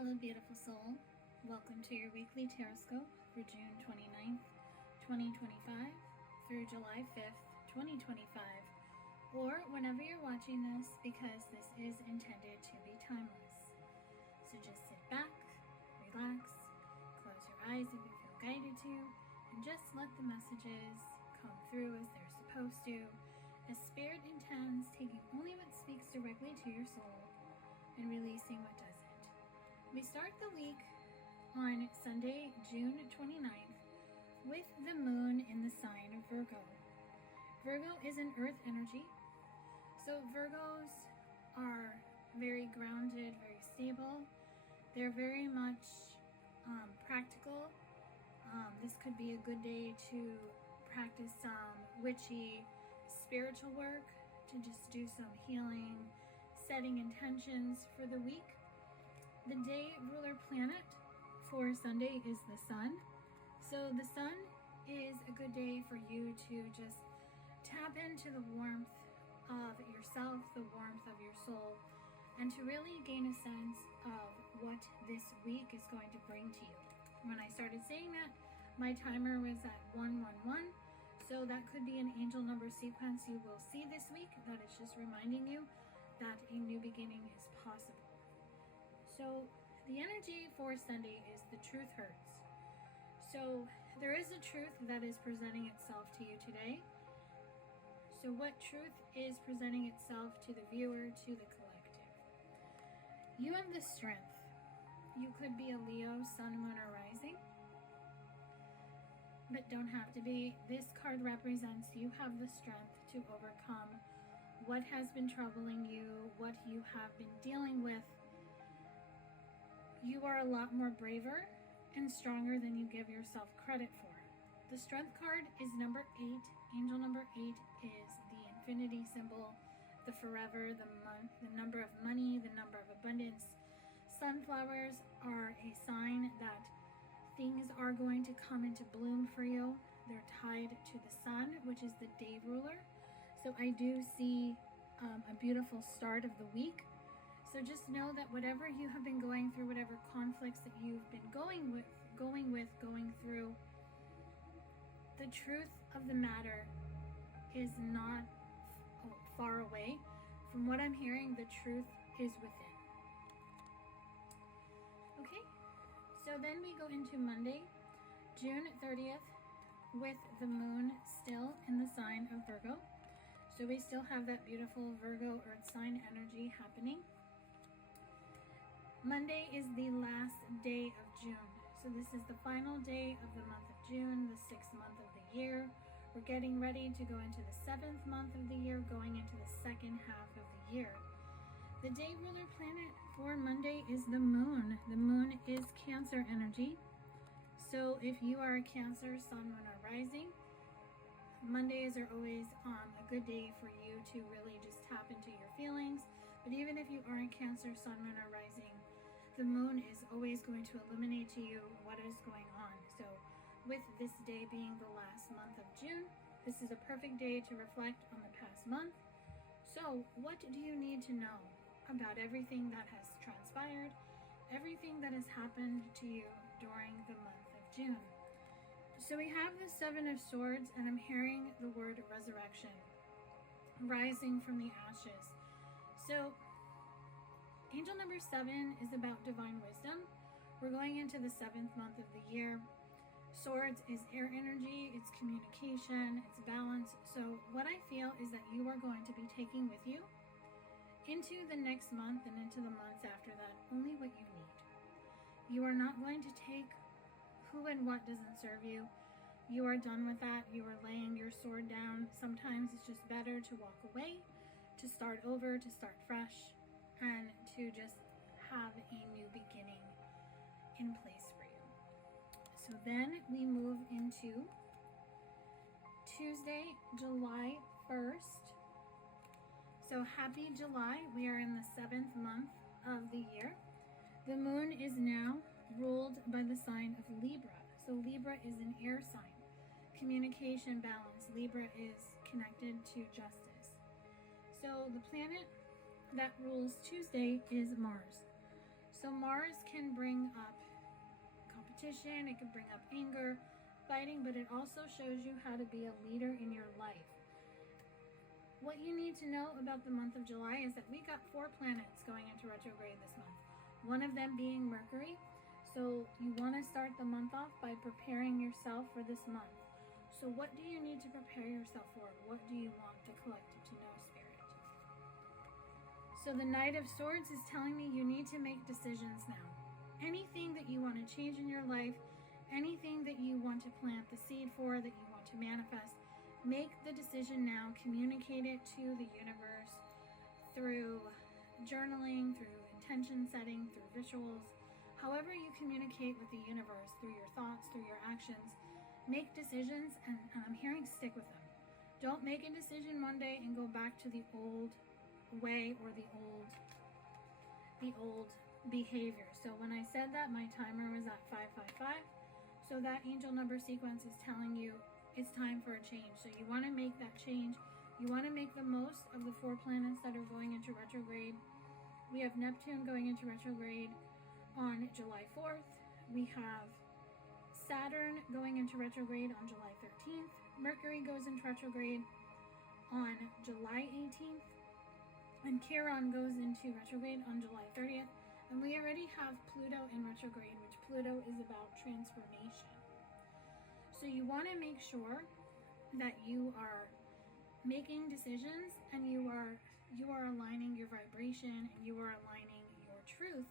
Hello, beautiful soul. Welcome to your weekly Tarotscope for June 29th, 2025 through July 5th, 2025, or whenever you're watching this, because this is intended to be timeless. So just sit back, relax, close your eyes if you feel guided to, and just let the messages come through as they're supposed to, as Spirit intends, taking only what speaks directly to your soul and releasing what doesn't. We start the week on Sunday, June 29th, with the moon in the sign of Virgo. Virgo is an earth energy, so Virgos are very grounded, very stable. They're very much practical. This could be a good day to practice some witchy spiritual work, to just do some healing, setting intentions for the week. The day ruler planet for Sunday is the sun. So the sun is a good day for you to just tap into the warmth of yourself, the warmth of your soul, and to really gain a sense of what this week is going to bring to you. When I started saying that, my timer was at 111. So that could be an angel number sequence you will see this week that is just reminding you that a new beginning is possible. So the energy for Sunday is the truth hurts. So there is a truth that is presenting itself to you today. So what truth is presenting itself to the viewer, to the collective? You have the strength. You could be a Leo, sun, moon, or rising, but don't have to be. This card represents you have the strength to overcome what has been troubling you, what you have been dealing with. You are a lot more braver and stronger than you give yourself credit for. The strength card is number 8. Angel number 8 is the infinity symbol, the forever, the number of money, the number of abundance. Sunflowers are a sign that things are going to come into bloom for you. They're tied to the sun, which is the day ruler. So I do see a beautiful start of the week. So just know that whatever you have been going through, whatever conflicts that you've been going through, the truth of the matter is not far away. From what I'm hearing, the truth is within. Okay, so then we go into Monday, June 30th, with the moon still in the sign of Virgo. So we still have that beautiful Virgo earth sign energy happening. Monday is the last day of June. So this is the final day of the month of June, the 6th month of the year. We're getting ready to go into the 7th month of the year, going into the second half of the year. The day ruler planet for Monday is the moon. The moon is Cancer energy. So if you are a Cancer, sun, moon, or rising, Mondays are always a good day for you to really just tap into your feelings. But even if you aren't Cancer, sun, moon, or rising, the moon is always going to illuminate to you what is going on. So with this day being the last month of June, this is a perfect day to reflect on the past month. So what do you need to know about everything that has transpired, everything that has happened to you during the month of June? So we have the 7 of Swords, and I'm hearing the word resurrection, rising from the ashes. So angel number 7 is about divine wisdom. We're going into the 7th month of the year. Swords is air energy, it's communication, it's balance. So what I feel is that you are going to be taking with you into the next month and into the months after that only what you need. You are not going to take who and what doesn't serve you. You are done with that. You are laying your sword down. Sometimes it's just better to walk away, to start over, to start fresh, and to just have a new beginning in place for you. So then we move into Tuesday, July 1st. So happy July. We are in the 7th month of the year. The moon is now ruled by the sign of Libra. So Libra is an air sign. Communication, balance. Libra is connected to justice. So the planet that rules Tuesday is Mars. So Mars can bring up competition, it can bring up anger, fighting, but it also shows you how to be a leader in your life. What you need to know about the month of July is that we got 4 planets going into retrograde this month. One of them being Mercury. So you want to start the month off by preparing yourself for this month. So what do you need to prepare yourself for? What do you want the collective to know, Spirit? So the Knight of Swords is telling me you need to make decisions now. Anything that you want to change in your life, anything that you want to plant the seed for, that you want to manifest, make the decision now. Communicate it to the universe through journaling, through intention setting, through rituals. However you communicate with the universe, through your thoughts, through your actions, make decisions, and I'm hearing stick with them. Don't make a decision one day and go back to the old way or the old behavior. So when I said that, my timer was at 555. So that angel number sequence is telling you it's time for a change. So you want to make that change. You want to make the most of the 4 planets that are going into retrograde. We have Neptune going into retrograde on July 4th. We have Saturn going into retrograde on July 13th. Mercury goes into retrograde on July 18th. And Chiron goes into retrograde on July 30th. And we already have Pluto in retrograde, which Pluto is about transformation. So you want to make sure that you are making decisions and you are aligning your vibration and you are aligning your truth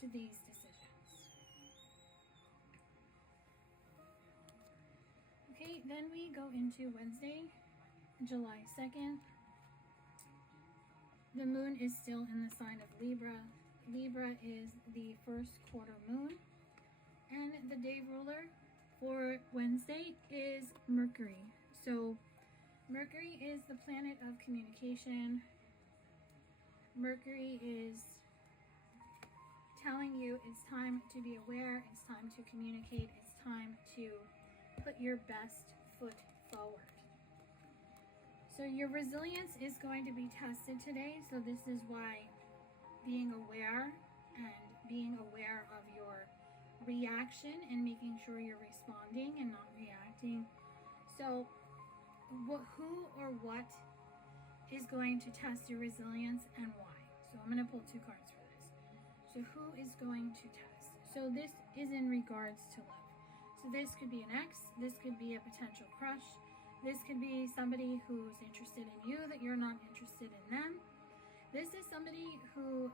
to these decisions. Okay, then we go into Wednesday, July 2nd. The moon is still in the sign of Libra. Libra is the first quarter moon, and the day ruler for Wednesday is Mercury. So Mercury is the planet of communication. Mercury is telling you it's time to be aware, it's time to communicate, it's time to put your best foot forward. So your resilience is going to be tested today. So this is why being aware of your reaction and making sure you're responding and not reacting. So who or what is going to test your resilience and why? So I'm going to pull 2 cards for this. So who is going to test? So this is in regards to love. So this could be an ex, this could be a potential crush, this could be somebody who's interested in you that you're not interested in them. This is somebody who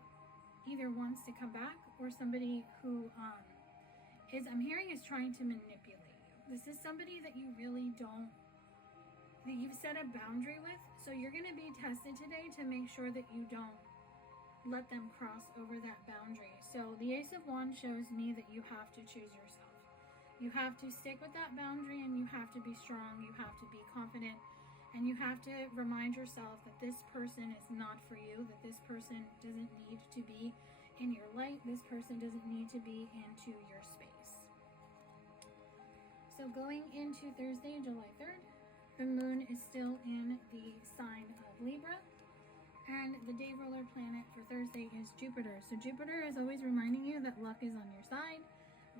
either wants to come back or somebody who I'm hearing is trying to manipulate you. This is somebody that you really don't, that you've set a boundary with. So you're going to be tested today to make sure that you don't let them cross over that boundary. So the Ace of Wands shows me that you have to choose yourself. You have to stick with that boundary and you have to be strong. You have to be confident. And you have to remind yourself that this person is not for you, that this person doesn't need to be in your light. This person doesn't need to be into your space. So going into Thursday, July 3rd, the moon is still in the sign of Libra. And the day ruler planet for Thursday is Jupiter. So Jupiter is always reminding you that luck is on your side.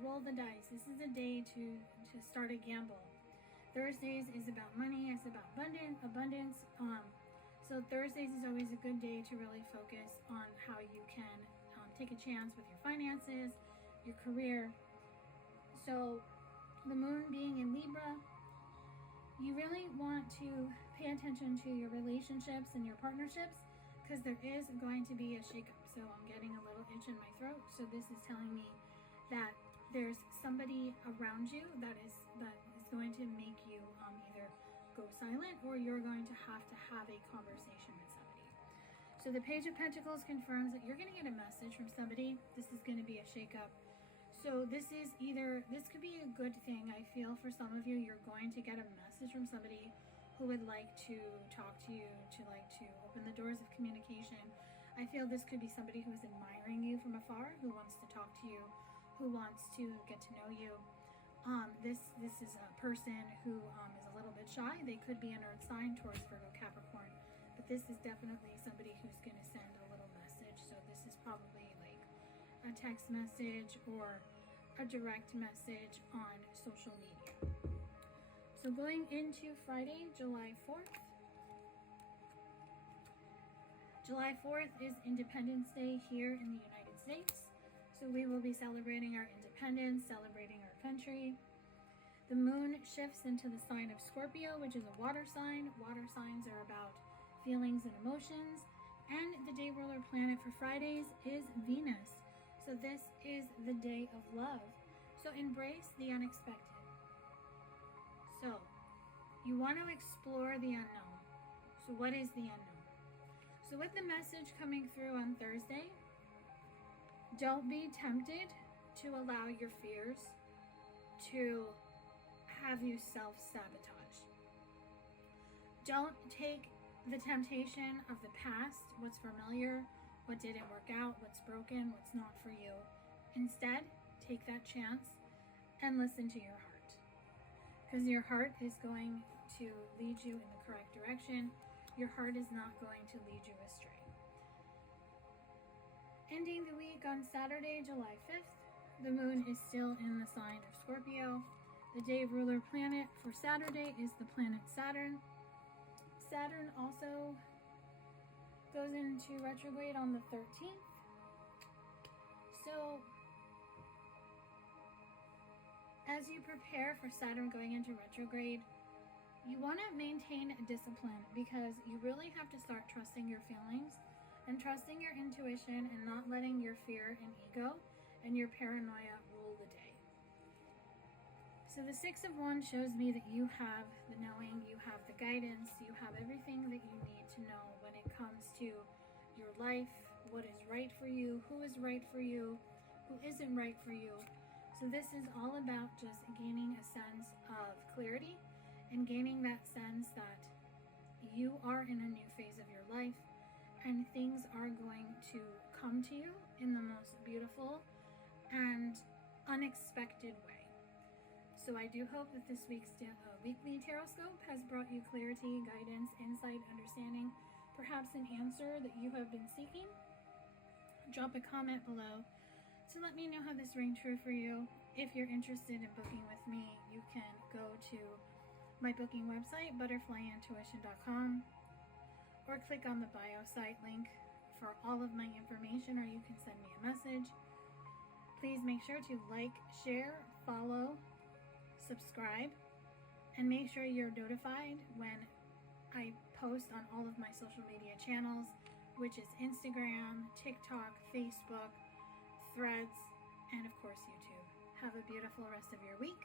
Roll the dice. This is a day to start a gamble. Thursdays is about money. It's about abundance. So Thursdays is always a good day to really focus on how you can take a chance with your finances, your career. So the moon being in Libra, you really want to pay attention to your relationships and your partnerships because there is going to be a shakeup. So I'm getting a little itch in my throat. So this is telling me that there's somebody around you that is going to make you either go silent or you're going to have a conversation with somebody. So the Page of Pentacles confirms that you're going to get a message from somebody. This is going to be a shakeup. So this could be a good thing. I feel for some of you, you're going to get a message from somebody who would like to talk to you, to like to open the doors of communication. I feel this could be somebody who is admiring you from afar, who wants to talk to you, who wants to get to know you. This is a person who is a little bit shy. They could be an earth sign, Taurus, Virgo, Capricorn, but this is definitely somebody who's going to send a little message. So this is probably like a text message or a direct message on social media. So going into Friday, July 4th. July 4th is Independence Day here in the United States. So we will be celebrating our independence, celebrating our country. The moon shifts into the sign of Scorpio, which is a water sign. Water signs are about feelings and emotions. And the day ruler planet for Fridays is Venus. So this is the day of love. So embrace the unexpected. So you want to explore the unknown. So what is the unknown? So with the message coming through on Thursday, don't be tempted to allow your fears to have you self-sabotage. Don't take the temptation of the past, what's familiar, what didn't work out, what's broken, what's not for you. Instead, take that chance and listen to your heart. Because your heart is going to lead you in the correct direction. Your heart is not going to lead you astray. Ending the week on Saturday, July 5th, the moon is still in the sign of Scorpio. The day ruler planet for Saturday is the planet Saturn. Saturn also goes into retrograde on the 13th. So, as you prepare for Saturn going into retrograde, you want to maintain a discipline because you really have to start trusting your feelings and trusting your intuition and not letting your fear and ego and your paranoia rule the day. So the Six of Wands shows me that you have the knowing, you have the guidance, you have everything that you need to know when it comes to your life, what is right for you, who is right for you, who isn't right for you. So this is all about just gaining a sense of clarity and gaining that sense that you are in a new phase of your life and things are going to come to you in the most beautiful and unexpected way. So I do hope that this week's weekly Tarotscope has brought you clarity, guidance, insight, understanding, perhaps an answer that you have been seeking. Drop a comment below to let me know how this rang true for you. If you're interested in booking with me, you can go to my booking website, butterflyintuition.com, or click on the bio site link for all of my information, or you can send me a message. Please make sure to like, share, follow, subscribe, and make sure you're notified when I post on all of my social media channels, which is Instagram, TikTok, Facebook, Threads, and of course YouTube. Have a beautiful rest of your week.